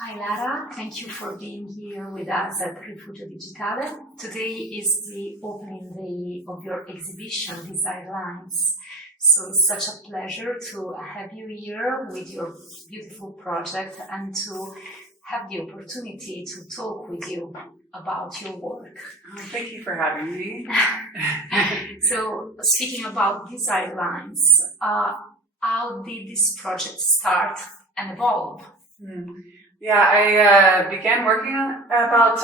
Hi Lara, thank you for being here with us at Rifugio Digitale. Today is the opening day of your exhibition, Desire Lines. So it's such a pleasure to have you here with your beautiful project and to have the opportunity to talk with you about your work. Thank you for having me. So speaking about Desire Lines, how did this project start and evolve? Yeah, I began working on about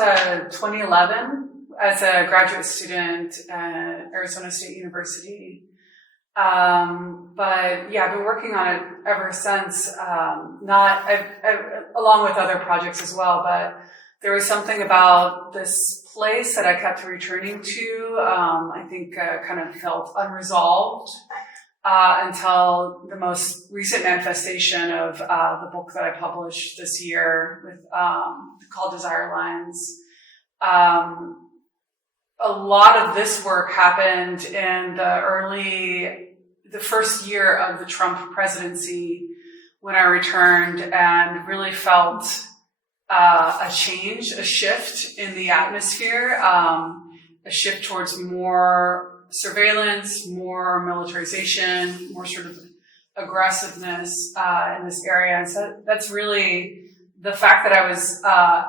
2011 as a graduate student at Arizona State University. But yeah, I've been working on it ever since, along with other projects as well, but there was something about this place that I kept returning to, I think kind of felt unresolved. Until the most recent manifestation of the book that I published this year called Desire Lines. A lot of this work happened in the first year of the Trump presidency when I returned and really felt a change, a shift in the atmosphere, a shift towards more surveillance, more militarization, more sort of aggressiveness in this area. And so that's really the fact that I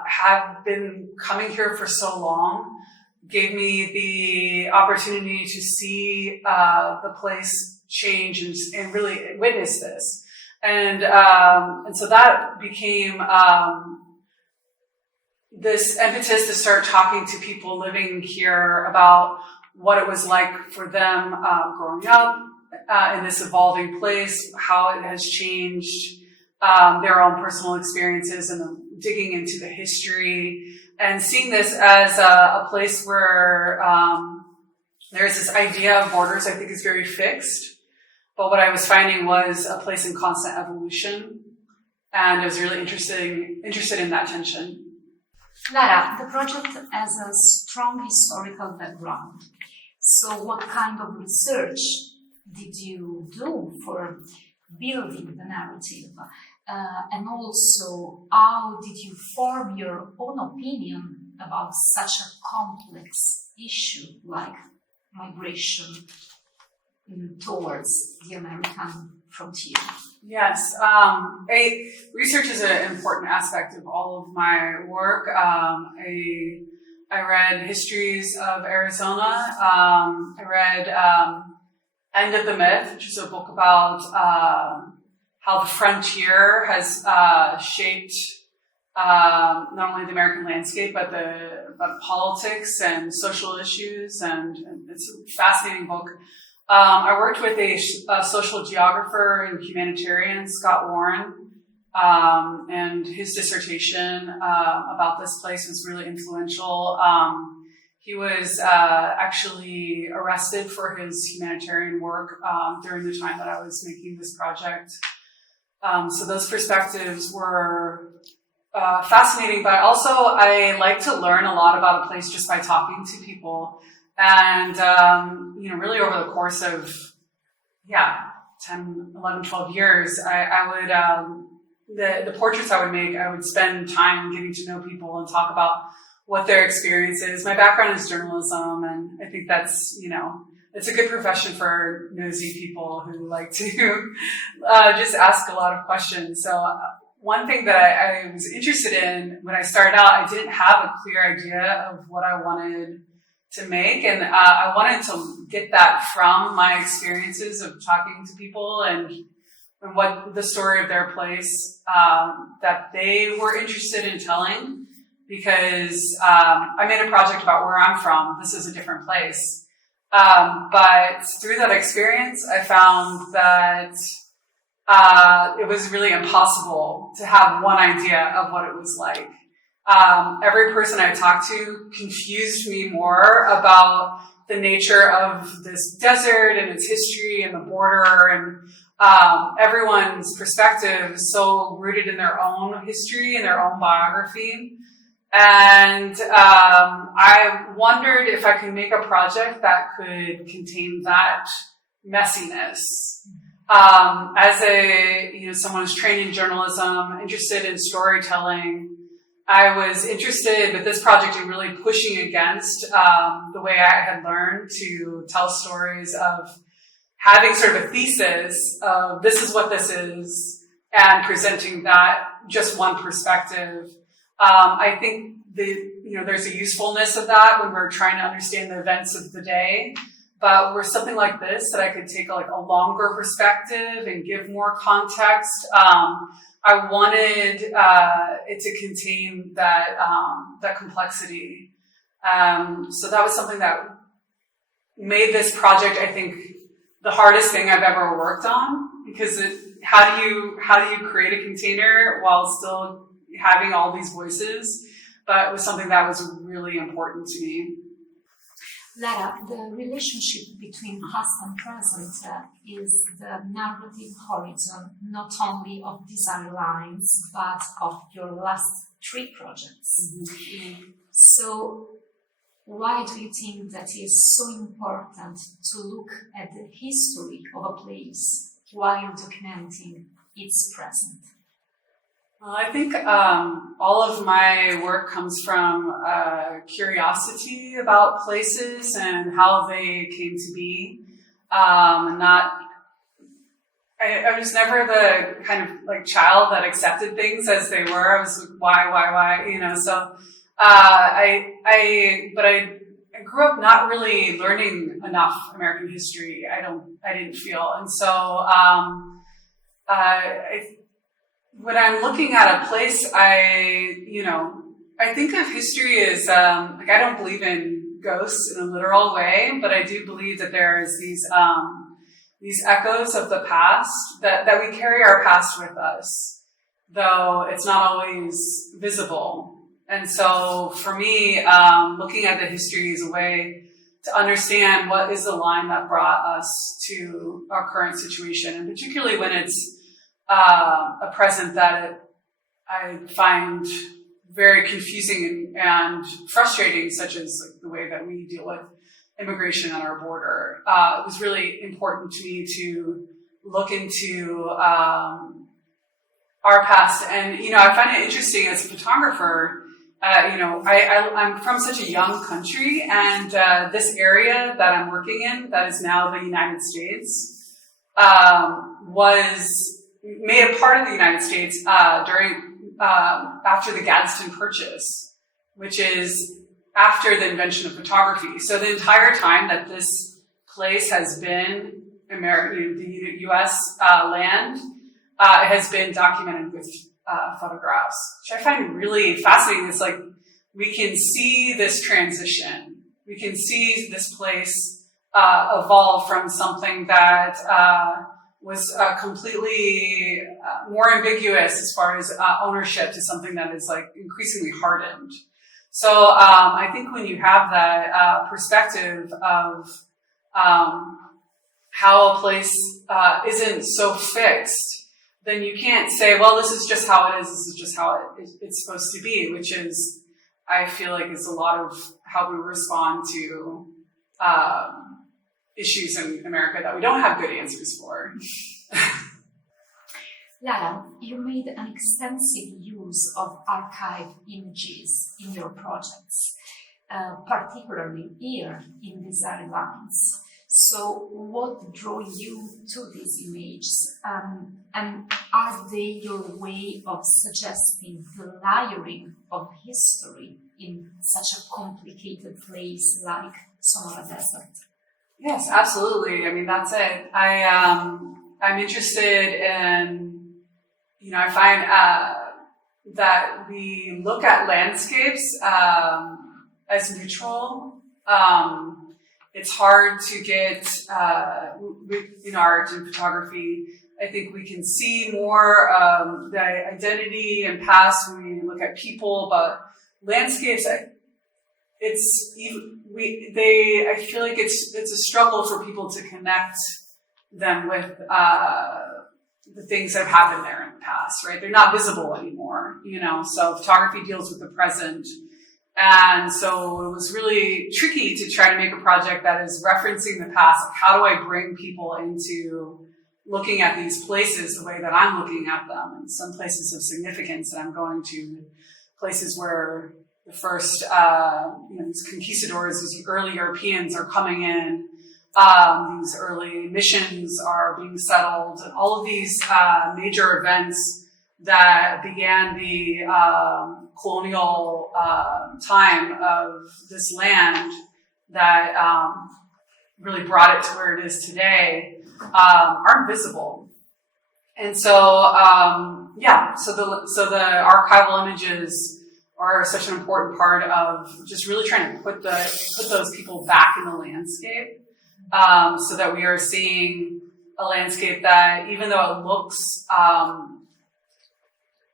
have been coming here for so long gave me the opportunity to see the place change and really witness this. And so that became this impetus to start talking to people living here about what it was like for them growing up in this evolving place, how it has changed their own personal experiences, and digging into the history and seeing this as a place where there's this idea of borders I think is very fixed. But what I was finding was a place in constant evolution, and I was really interested in that tension. Lara, the project has a strong historical background. So what kind of research did you do for building the narrative? And also, how did you form your own opinion about such a complex issue like migration towards the American frontier? Yes, research is an important aspect of all of my work. I read histories of Arizona. I read End of the Myth, which is a book about how the frontier has shaped not only the American landscape, but politics and social issues, and it's a fascinating book. I worked with a social geographer and humanitarian, Scott Warren, and his dissertation about this place was really influential. He was actually arrested for his humanitarian work during the time that I was making this project. So those perspectives were fascinating, but also I like to learn a lot about a place just by talking to people. And, really over the course of, 10, 11, 12 years, I would, the portraits I would make, I would spend time getting to know people and talk about what their experience is. My background is journalism, and I think that's, it's a good profession for nosy people who like to just ask a lot of questions. So one thing that I was interested in when I started out, I didn't have a clear idea of what I wanted to make, and I wanted to get that from my experiences of talking to people and what the story of their place that they were interested in telling, because I made a project about where I'm from. This is a different place. But through that experience, I found that it was really impossible to have one idea of what it was like. Every person I talked to confused me more about the nature of this desert and its history and the border, and everyone's perspective is so rooted in their own history and their own biography. And I wondered if I could make a project that could contain that messiness. As someone who's trained in journalism, interested in storytelling, I was interested with this project in really pushing against the way I had learned to tell stories of having sort of a thesis of this is what this is and presenting that just one perspective. I think there's a usefulness of that when we're trying to understand the events of the day. But with something like this, that I could take a longer perspective and give more context, I wanted it to contain that complexity. So that was something that made this project, I think, the hardest thing I've ever worked on, because how do you create a container while still having all these voices? But it was something that was really important to me. Lara, the relationship between past and present is the narrative horizon not only of Desire Lines, but of your last 3 projects. Mm-hmm. So why do you think that is so important to look at the history of a place while documenting its present? Well, I think all of my work comes from curiosity about places and how they came to be. I was never the kind of child that accepted things as they were. I was like, why? So I grew up not really learning enough American history. I didn't feel, and so when I'm looking at a place, I think of history as, I don't believe in ghosts in a literal way, but I do believe that there's these echoes of the past, that we carry our past with us, though it's not always visible. And so for me, looking at the history is a way to understand what is the line that brought us to our current situation, and particularly when it's a present that I find very confusing and frustrating, such as the way that we deal with immigration at our border. It was really important to me to look into our past. And, I find it interesting as a photographer. I'm from such a young country, and this area that I'm working in, that is now the United States, was made a part of the United States after the Gadsden Purchase, which is after the invention of photography. So the entire time that this place has been the U.S. land, it has been documented with photographs, which I find really fascinating. It's we can see this transition. We can see this place evolve from something that was completely more ambiguous as far as ownership to something that is increasingly hardened. So I think when you have that perspective of how a place isn't so fixed, then you can't say, well, this is just how it is, this is just how it's supposed to be, which is, I feel is a lot of how we respond to issues in America that we don't have good answers for. Lara, you made an extensive use of archived images in your projects, particularly here in Desire Lines. So what drew you to these images, and are they your way of suggesting the layering of history in such a complicated place like Sonoran Desert? Yes, absolutely. I mean, that's it. I'm interested in, I find that we look at landscapes as neutral. It's hard to get, in art and photography, I think we can see more the identity and past when we look at people, but landscapes, I feel like it's a struggle for people to connect them with the things that have happened there in the past, right? They're not visible anymore, so photography deals with the present. And so it was really tricky to try to make a project that is referencing the past. How do I bring people into looking at these places the way that I'm looking at them, and some places of significance that I'm going to, places where the first, these conquistadors, these early Europeans are coming in, these early missions are being settled, and all of these major events that began the colonial time of this land that really brought it to where it is today, aren't visible. And so, so the archival images are such an important part of just really trying to put those people back in the landscape, so that we are seeing a landscape that, even though it looks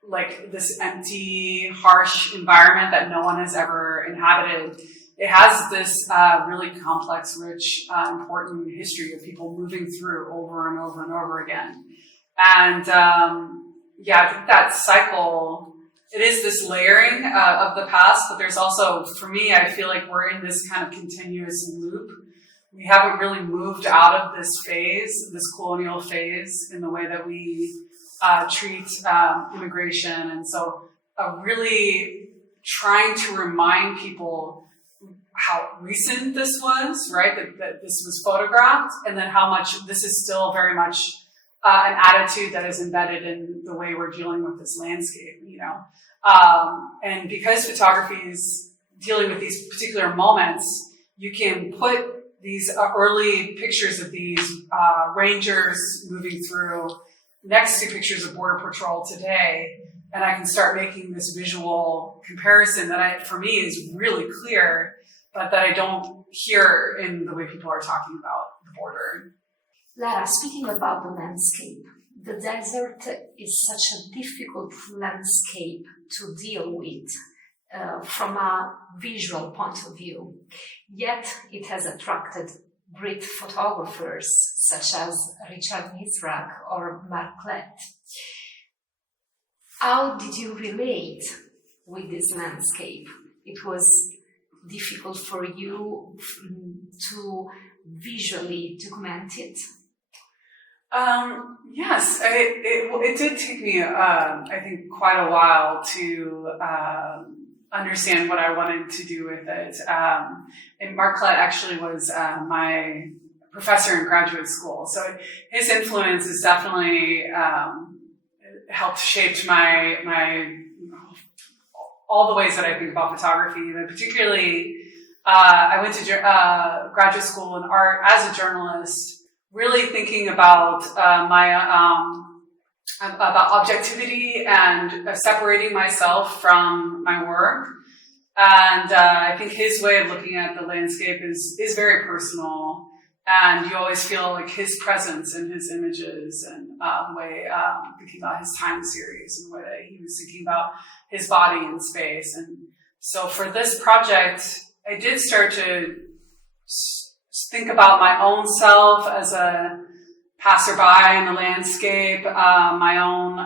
like this empty, harsh environment that no one has ever inhabited, it has this really complex, rich, important history of people moving through over and over and over again. And I think that cycle, it is this layering of the past, but there's also, for me, I feel like we're in this kind of continuous loop. We haven't really moved out of this phase, this colonial phase, in the way that we treat immigration. And so really trying to remind people how recent this was, right? That this was photographed, and then how much this is still very much an attitude that is embedded in the way we're dealing with this landscape, and because photography is dealing with these particular moments, you can put these early pictures of these rangers moving through next to pictures of Border Patrol today, and I can start making this visual comparison that for me is really clear, but that I don't hear in the way people are talking about the border. Lara, speaking about the landscape, the desert is such a difficult landscape to deal with from a visual point of view. Yet it has attracted great photographers such as Richard Mizrak or Marclet. How did you relate with this landscape? It was difficult for you to visually document it? Yes, it did take me, I think, quite a while to understand what I wanted to do with it. And Marclet actually was my professor in graduate school, so his influence has definitely helped shape my all the ways that I think about photography. But particularly, I went to graduate school in art as a journalist, really thinking about about objectivity and separating myself from my work. And I think his way of looking at the landscape is very personal, and you always feel like his presence in his images, and the way thinking about his time series and the way that he was thinking about his body in space. And so for this project, I did start to think about my own self as a passerby in the landscape, my own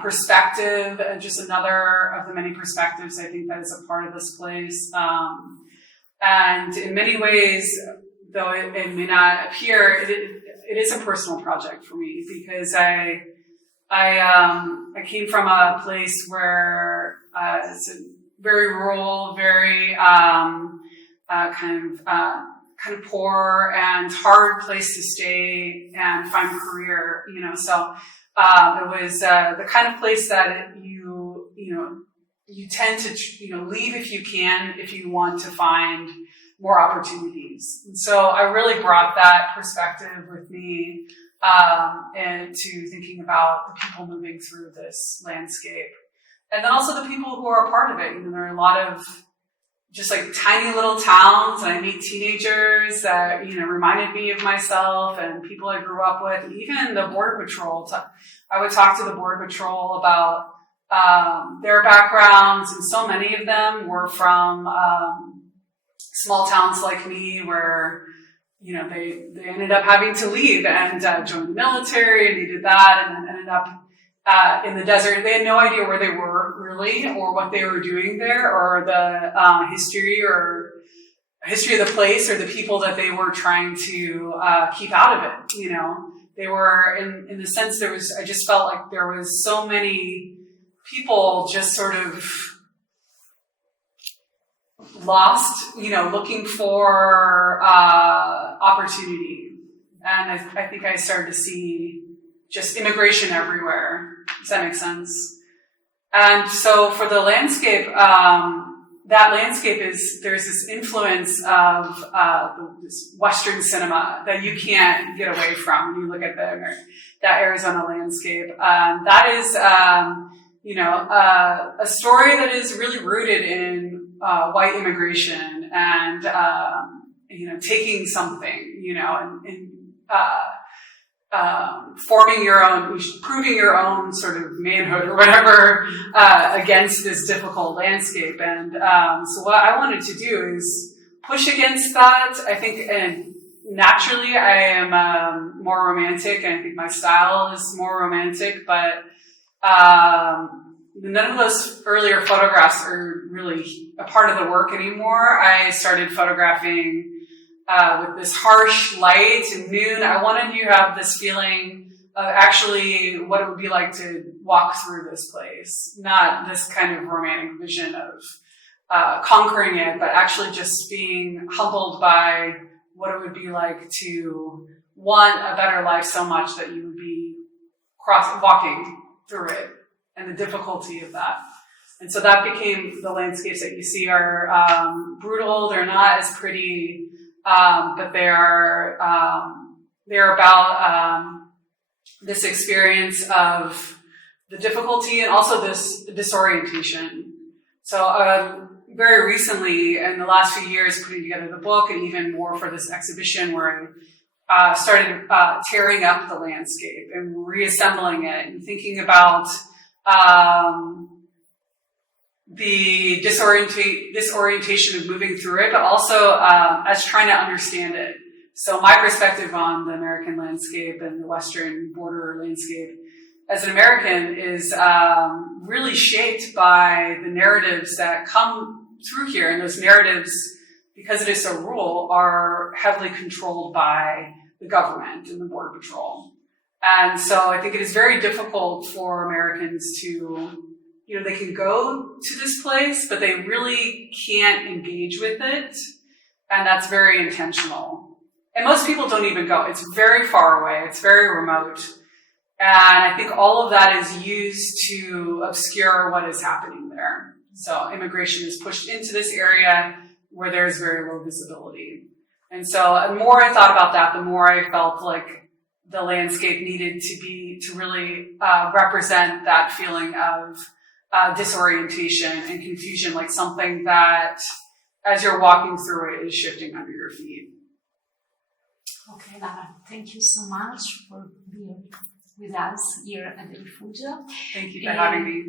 perspective, and just another of the many perspectives I think that is a part of this place. And in many ways, though it may not appear, it is a personal project for me, because I came from a place where it's a very rural, very kind of poor and hard place to stay and find a career, so it was the kind of place that you tend to leave if you can, if you want to find more opportunities. And so I really brought that perspective with me into thinking about the people moving through this landscape, and then also the people who are a part of it. There are a lot of just like tiny little towns, and I meet teenagers that, reminded me of myself and people I grew up with. And even the Border Patrol, I would talk to the Border Patrol about their backgrounds, and so many of them were from small towns like me, where, they ended up having to leave and join the military, and they did that, and then ended up in the desert. They had no idea where they were really, or what they were doing there, or the history of the place, or the people that they were trying to keep out of it. They were, in the sense I just felt like there was so many people just sort of lost, looking for opportunity. And I think I started to see just immigration everywhere. Does that make sense? And so for the landscape, that landscape there's this influence of this Western cinema that you can't get away from when you look at that Arizona landscape. That is, a story that is really rooted in white immigration and, taking something, forming your own, proving your own sort of manhood or whatever against this difficult landscape. And so what I wanted to do is push against that. I think, and naturally I am more romantic, and I think my style is more romantic, but none of those earlier photographs are really a part of the work anymore. I started photographing with this harsh light and noon. I wanted you to have this feeling of actually what it would be like to walk through this place. Not this kind of romantic vision of conquering it, but actually just being humbled by what it would be like to want a better life so much that you would be walking through it, and the difficulty of that. And so that became the landscapes that you see are brutal. They're not as pretty. But they're about this experience of the difficulty and also this disorientation. So very recently, in the last few years, putting together the book, and even more for this exhibition, where I started tearing up the landscape and reassembling it and thinking about the disorientation of moving through it, but also as trying to understand it. So my perspective on the American landscape and the Western border landscape as an American is really shaped by the narratives that come through here. And those narratives, because it is so rural, are heavily controlled by the government and the Border Patrol. And so I think it is very difficult for Americans to, they can go to this place, but they really can't engage with it. And that's very intentional. And most people don't even go. It's very far away. It's very remote. And I think all of that is used to obscure what is happening there. So immigration is pushed into this area where there's very low visibility. And so the more I thought about that, the more I felt like the landscape needed to really represent that feeling of disorientation and confusion, like something that, as you're walking through it, is shifting under your feet. Okay, Lara, thank you so much for being with us here at the Rifugio. Thank you for having me.